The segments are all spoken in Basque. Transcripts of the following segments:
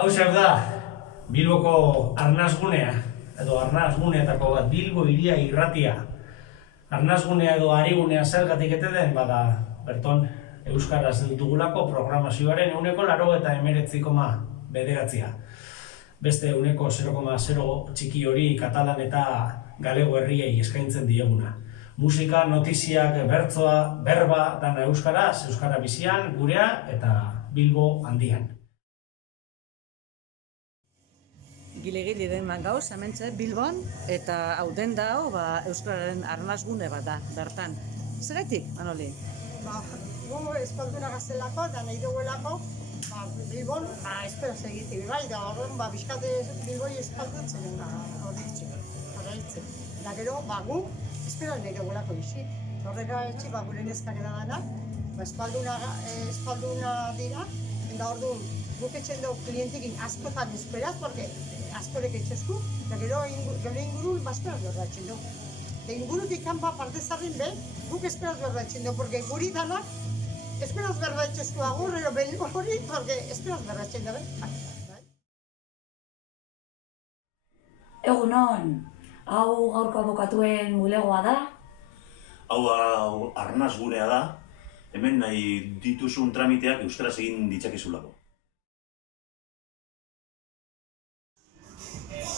Hau zer da, Bilboko arnasgunea, edo arnasguneetako bat, Bilbo hiria irratia. Arnasgunea edo harigunea zergatik ete den, bada, berton, euskaraz dugulako programazioaren 89,9. Beste 0,0 txiki hori katalan eta galego herriei eskaintzen dieguna. Musika, notiziak, bertsoa, berba, dana euskaraz, euskara bizian, gurea eta Bilbo handian. Gile-gile den gauz, hementxe Bilbon, eta hau den da euskararen arnasgune bat da, bertan. Zergatik, Manoli? Gu espalduna gazelako eta nahi duguelako Bilbon esperaz egitik bai, da horren bizkate Bilboi espalduntzen horreitzen. Da gero, gu esperaz nahi dugulako izi. Horrega etxi, gure neskak edadanak, espalduna dira, eta orduan guk etxen dugu klientekin askotan esperaz, porque askorek etxezku, eta gero ingurun esperaz berratzen dugu. Eta ingurutik kanpa parte zarrin be, guk esperaz berratzen dugu, porque guri danak esperaz berratzen agur, ero behin hori, porque esperaz berratzen dugu. Egunon, hau gaurko abokatuen bulegoa da? Hau arnasgunea da, hemen nahi dituzun tramiteak euskaraz egin ditzakezulako.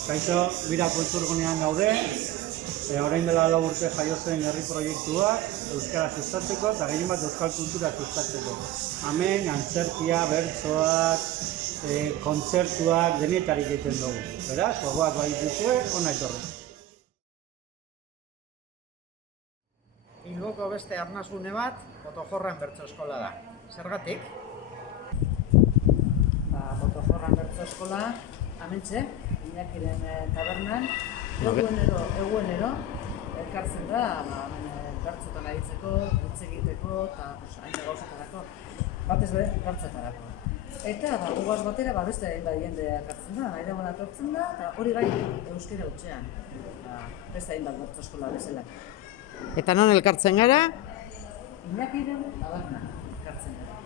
Kaixo, Bira Kulturgunean gaude, orain dela 4 urte jaio zen herri proiektua euskara sustatzeko eta gehien bat euskal kultura sustatzeko. Hemen antzerkia, bertsoak, kontzertuak denetarik egiten dugu. Beraz, gogoak bai dituzue, hona etorri. Bilboko beste arnasgune bat, Botojorran bertso eskola da. Zergatik? Botojorran bertso eskola, hementxe, Iñakiren tabernan, eguenero, elkartzen da, bertsotan aritzeko, hitz egiteko, eta hainbat gauzatarako, batez be, bertsotarako. Eta, ugaz batera, beste hainbat jende elkartzen da, nahi dagoen atortzen da, eta hori gai euskara hutsean, beste hainbat bertso eskola bezala. Eta non elkartzen gara? Iñakiren tabernan elkartzen gara.